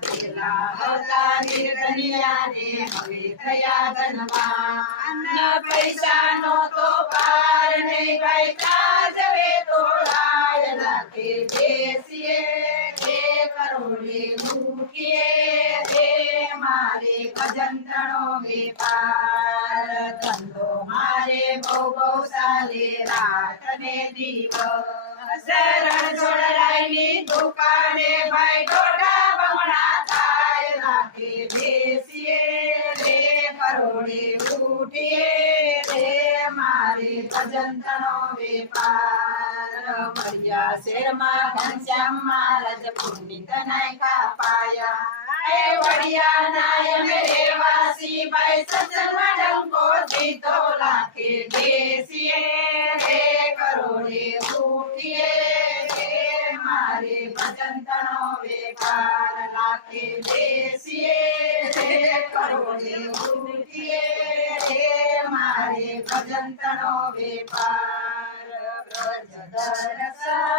પેલા હતા નિર્ધનિયા ને હવે થયા ધનવાન પૈસાનો તો પાર નહીં ભાઈ તાજવે તોડાય લાગે બેસીએ બે કરોડે મૂકીએ રે મારે ભજન તણો વેપાર ધંધો મારે બહુ બહુ સાલે રાત ને દિવસ શરણ છોડરાયની દુકાને ભાઈ દોઢા બમણા થાય લાગે બેસીએ રે કરોડે ઉઠીએ રે મારે ભજન તણો વેપાર મળ્યા શેરમાં ઘનશ્યામ મહારાજ પુંડિત નાયકા પાયા એ વડિયા નાય મેરે વાસી ભાઈ સત્સંગમાં ડંકો દીધો લાગે બેસીએ રે કરોડે ઉઠીએ રે મારે ભજન તણો વેપાર લાગે બેસીએ રે કરોડે ઉઠીએ રે મારે ભજન તણો વેપાર બ્રજ દર્શન